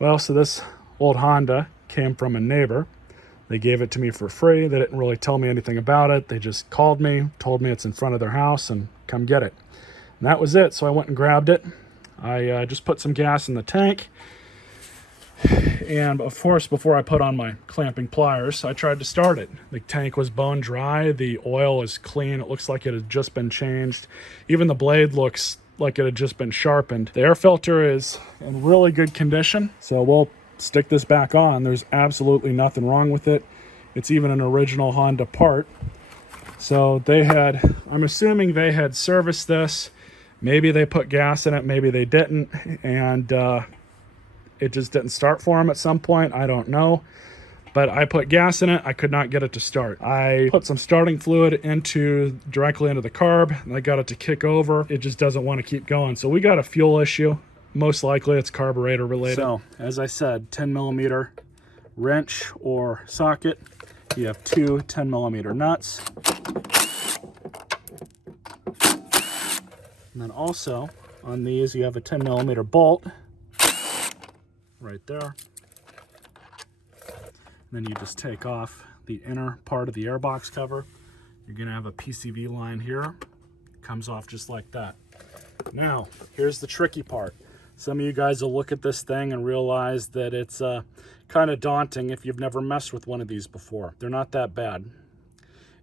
Well, so this old Honda came from a neighbor. They gave it to me for free. They didn't really tell me anything about it. They just called me, told me it's in front of their house and come get it. And that was it. So I went and grabbed it. I just put some gas in the tank. And of course, before I put on my clamping pliers, I tried to start it. The tank was bone dry. The oil is clean. It looks like it had just been changed. Even the blade looks like it had just been sharpened. The air filter is in really good condition. So we'll stick this back on. There's absolutely nothing wrong with it. It's even an original Honda part. So they had, I'm assuming they had serviced this. Maybe they put gas in it, maybe they didn't. And it just didn't start for them at some point. I don't know. But I put gas in it. I could not get it to start. I put some starting fluid directly into the carb, and I got it to kick over. It just doesn't want to keep going. So we got a fuel issue. Most likely it's carburetor related. So as I said, 10mm wrench or socket. You have two 10mm nuts. And then also on these you have a 10mm bolt right there. Then you just take off the inner part of the airbox cover. You're gonna have a PCV line here. It comes off just like that. Now, here's the tricky part. Some of you guys will look at this thing and realize that it's kind of daunting if you've never messed with one of these before. They're not that bad.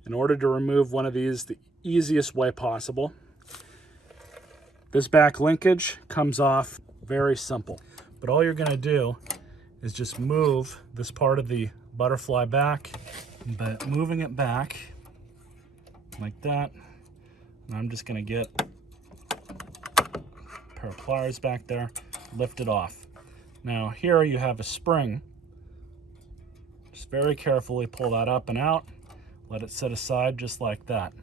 In order to remove one of these the easiest way possible, this back linkage comes off very simple. But all you're gonna do is just move this part of the butterfly back, but moving it back like that. And I'm just gonna get a pair of pliers back there, lift it off. Now here you have a spring. Just very carefully pull that up and out, let it sit aside just like that.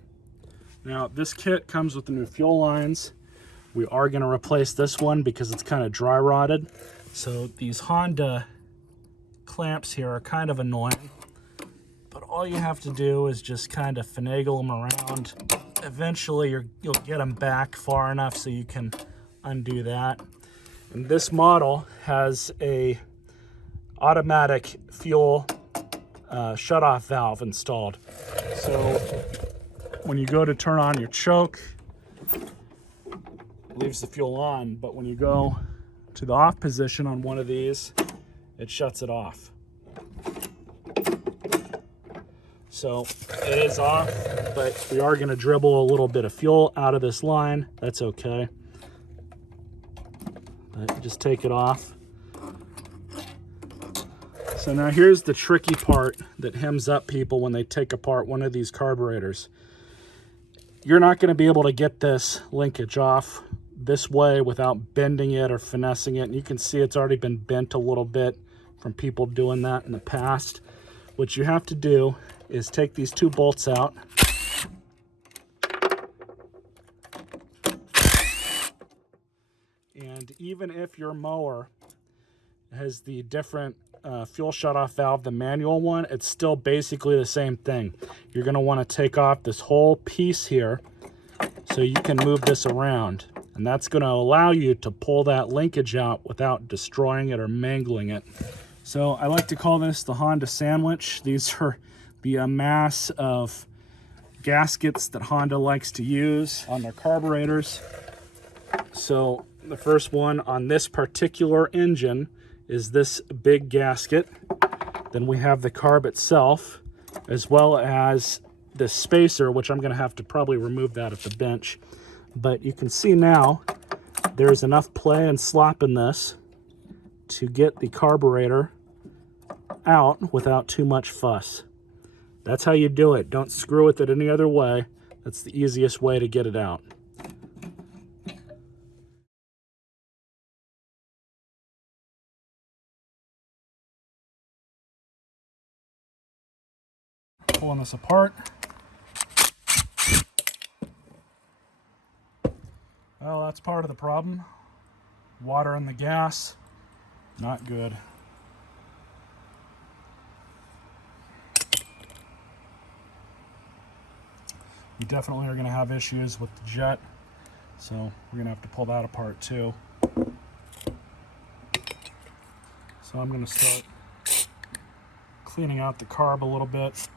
Now this kit comes with the new fuel lines. We are gonna replace this one because it's kind of dry rotted. So these Honda clamps here are kind of annoying, but all you have to do is just kind of finagle them around. Eventually you'll get them back far enough so you can undo that. And this model has a automatic fuel shutoff valve installed. So when you go to turn on your choke, it leaves the fuel on, but when you go to the off position on one of these, it shuts it off. So it is off, but we are gonna dribble a little bit of fuel out of this line. That's okay. But just take it off. So now here's the tricky part that hems up people when they take apart one of these carburetors. You're not gonna be able to get this linkage off this way without bending it or finessing it. And you can see it's already been bent a little bit from people doing that in the past. What you have to do is take these two bolts out. And even if your mower has the different fuel shutoff valve, the manual one, it's still basically the same thing. You're gonna wanna take off this whole piece here so you can move this around. And that's going to allow you to pull that linkage out without destroying it or mangling it. So I like to call this the Honda sandwich. These are the mass of gaskets that Honda likes to use on their carburetors. So the first one on this particular engine is this big gasket. Then we have the carb itself, as well as this spacer, which I'm going to have to probably remove that at the bench. But you can see now there's enough play and slop in this to get the carburetor out without too much fuss. That's how you do it. Don't screw with it any other way. That's the easiest way to get it out. Pulling this apart. Well, that's part of the problem. Water in the gas, not good. You definitely are going to have issues with the jet, so we're going to have to pull that apart too. So I'm going to start cleaning out the carb a little bit.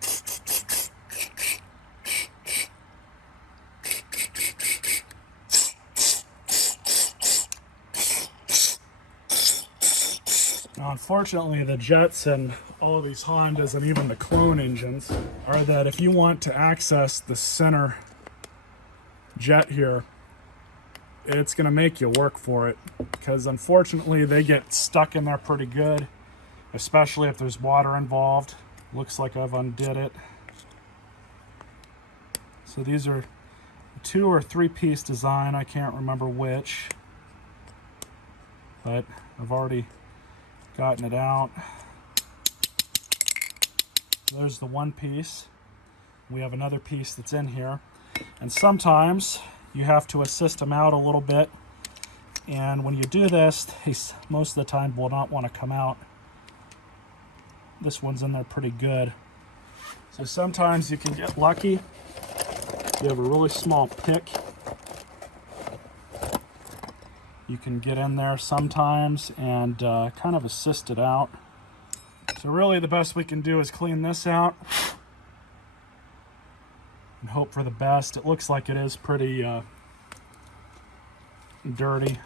Now, unfortunately, the jets and all of these Hondas and even the clone engines are that if you want to access the center jet here, it's going to make you work for it, because unfortunately they get stuck in there pretty good, especially if there's water involved. Looks like I've undid it. So these are a 2 or 3 piece design, I can't remember which, but I've already gotten it out. There's the 1 piece. We have another piece that's in here, and sometimes you have to assist them out a little bit, and when you do this, they most of the time will not want to come out. This one's in there pretty good. So sometimes you can get lucky. You have a really small pick, you can get in there sometimes and kind of assist it out. So really the best we can do is clean this out and hope for the best. It looks like it is pretty dirty.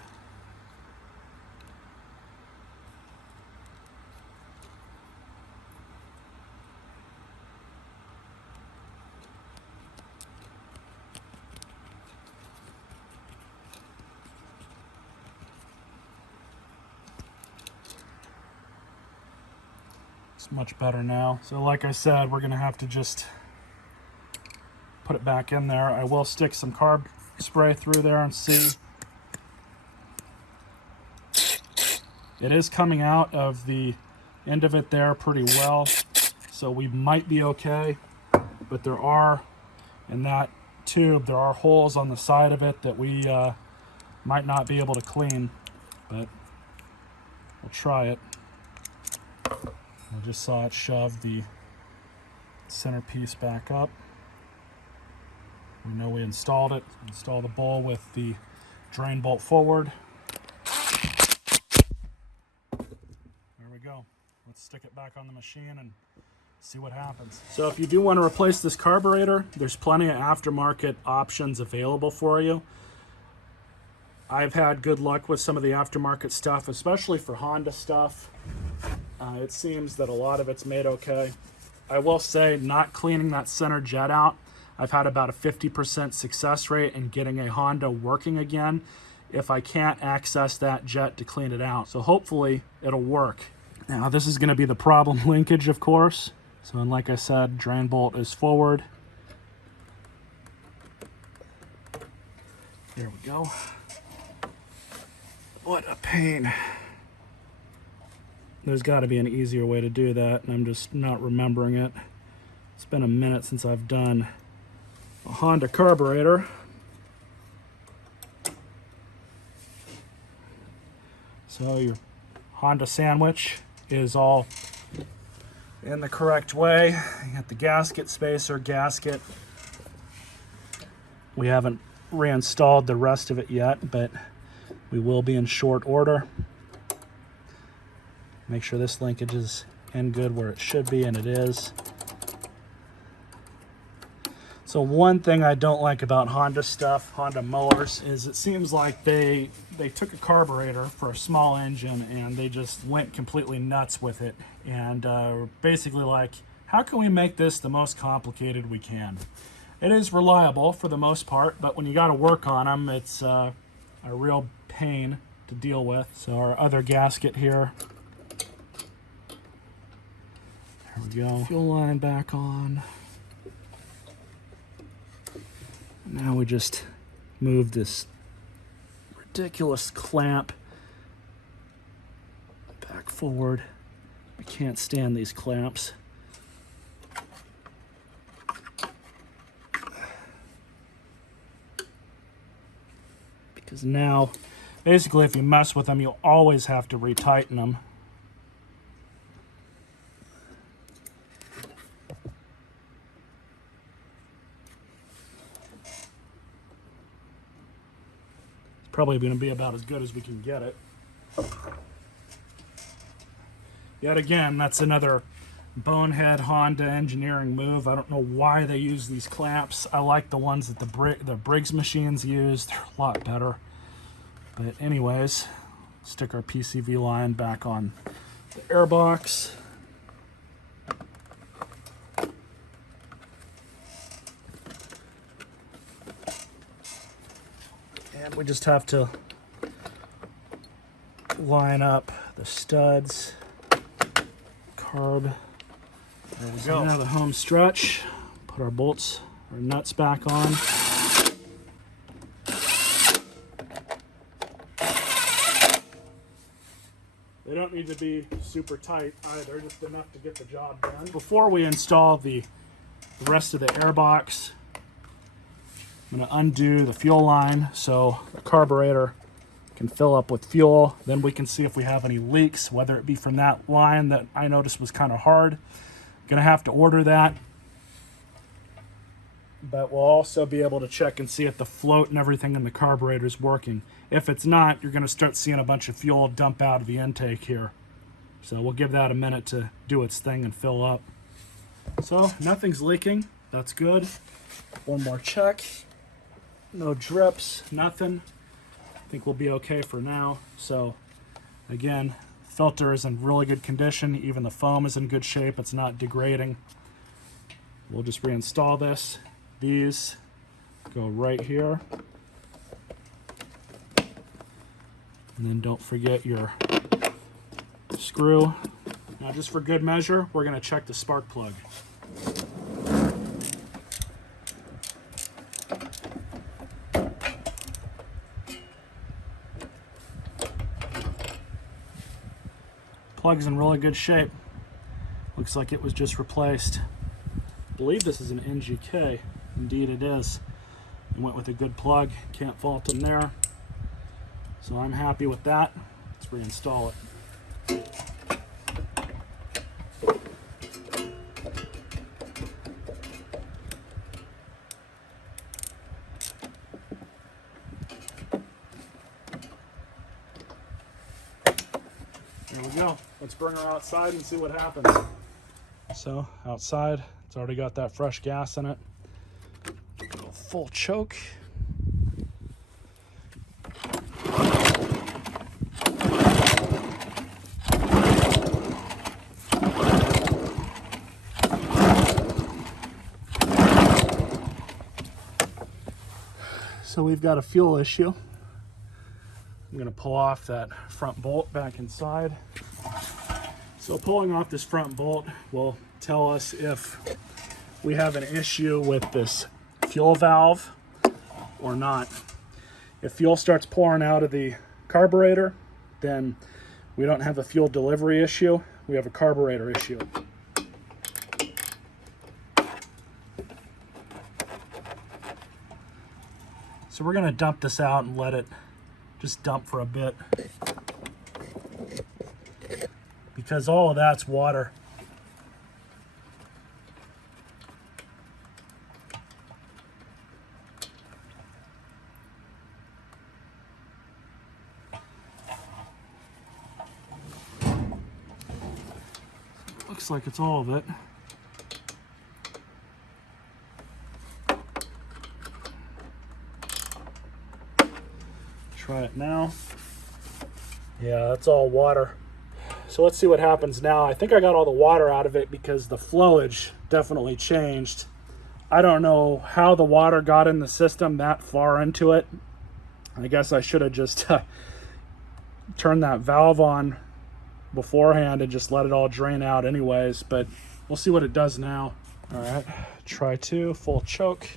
It's much better now. So like I said, we're gonna have to just put it back in there. I will stick some carb spray through there and see. It is coming out of the end of it there pretty well, so we might be okay. But there are, in that tube, there are holes on the side of it that we might not be able to clean, but we'll try it. I just saw it shove the centerpiece back up. We know we installed it. Install the bowl with the drain bolt forward. There we go. Let's stick it back on the machine and see what happens. So if you do want to replace this carburetor, there's plenty of aftermarket options available for you. I've had good luck with some of the aftermarket stuff, especially for Honda stuff. It seems that a lot of it's made okay. I will say, not cleaning that center jet out, I've had about a 50% success rate in getting a Honda working again if I can't access that jet to clean it out. So hopefully it'll work. Now this is going to be the problem linkage, of course. So, and like I said, drain bolt is forward. There we go. What a pain. There's got to be an easier way to do that, and I'm just not remembering it. It's been a minute since I've done a Honda carburetor. So your Honda sandwich is all in the correct way. You got the gasket spacer, gasket. We haven't reinstalled the rest of it yet, but we will be in short order. Make sure this linkage is in good where it should be, and it is. So one thing I don't like about Honda stuff, Honda mowers, is it seems like they took a carburetor for a small engine and they just went completely nuts with it. And basically like, how can we make this the most complicated we can? It is reliable for the most part, but when you got to work on them, it's a real pain to deal with. So our other gasket here. There we go. Fuel line back on. Now we just move this ridiculous clamp back forward. I can't stand these clamps. Because now, basically if you mess with them, you'll always have to retighten them. Probably going to be about as good as we can get it. Yet again, that's another bonehead Honda engineering move. I don't know why they use these clamps. I like the ones that the Briggs machines use. They're a lot better. But anyways, stick our PCV line back on the airbox. And we just have to line up the studs, carb. There we go. Now the home stretch. Put our bolts, our nuts back on. They don't need to be super tight either, just enough to get the job done. Before we install the rest of the airbox, I'm going to undo the fuel line so the carburetor can fill up with fuel. Then we can see if we have any leaks, whether it be from that line that I noticed was kind of hard. Going to have to order that. But we'll also be able to check and see if the float and everything in the carburetor is working. If it's not, you're going to start seeing a bunch of fuel dump out of the intake here. So we'll give that a minute to do its thing and fill up. So nothing's leaking. That's good. One more check. No drips, nothing. I think we'll be okay for now. So again, filter is in really good condition. Even the foam is in good shape. It's not degrading. We'll just reinstall this. These go right here. And then don't forget your screw. Now just for good measure, we're going to check the spark plug. Plug's in really good shape. Looks like it was just replaced. I believe this is an NGK. Indeed it is. It went with a good plug. Can't fault them there. So I'm happy with that. Let's reinstall it. There we go. Let's bring her outside and see what happens. So outside, it's already got that fresh gas in it. A full choke. So we've got a fuel issue. I'm going to pull off that front bolt back inside. So pulling off this front bolt will tell us if we have an issue with this fuel valve or not. If fuel starts pouring out of the carburetor, then we don't have a fuel delivery issue, we have a carburetor issue. So we're going to dump this out and let it just dump for a bit, because all of that's water. Looks like it's all of it. Try it now. Yeah, that's all water. So let's see what happens now. I think I got all the water out of it because the flowage definitely changed. I don't know how the water got in the system that far into it. I guess I should have just turned that valve on beforehand and just let it all drain out anyways, but we'll see what it does now. All right, try 2, full choke.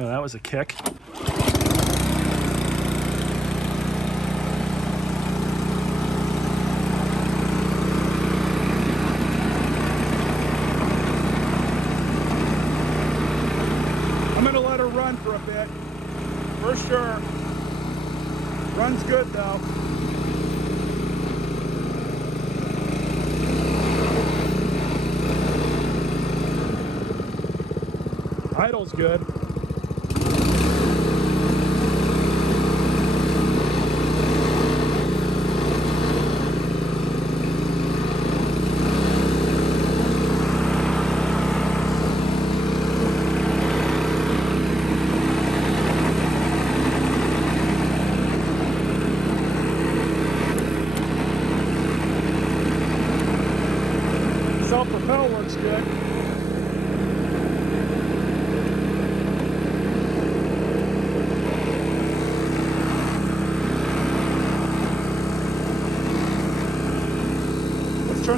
Oh, that was a kick. I'm gonna let her run for a bit, for sure. Runs good though. Idle's good.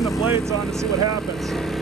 turn the blades on to see what happens.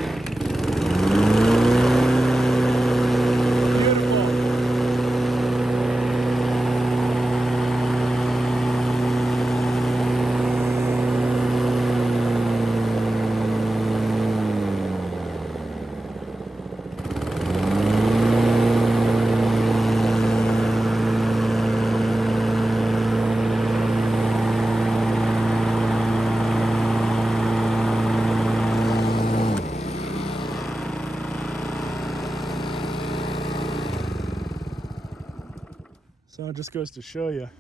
So it just goes to show you,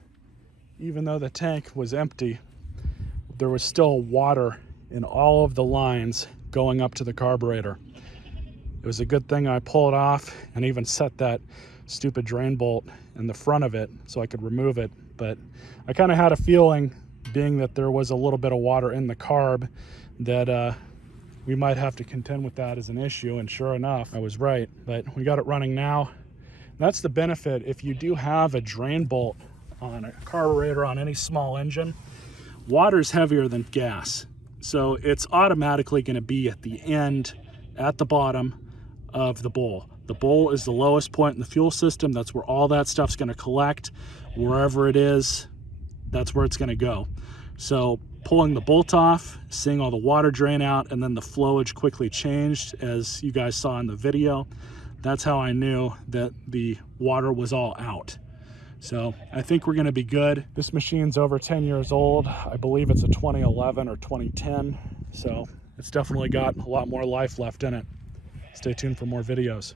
even though the tank was empty, there was still water in all of the lines going up to the carburetor. It was a good thing I pulled off and even set that stupid drain bolt in the front of it so I could remove it. But I kind of had a feeling, being that there was a little bit of water in the carb, that we might have to contend with that as an issue, and sure enough, I was right. But we got it running now. That's the benefit if you do have a drain bolt on a carburetor on any small engine. Water is heavier than gas, so it's automatically going to be at the end, at the bottom of the bowl. The bowl is the lowest point in the fuel system. That's where all that stuff's going to collect. Wherever it is, that's where it's going to go. So pulling the bolt off, seeing all the water drain out, and then the flowage quickly changed, as you guys saw in the video. That's how I knew that the water was all out. So I think we're gonna be good. This machine's over 10 years old. I believe it's a 2011 or 2010. So it's definitely got a lot more life left in it. Stay tuned for more videos.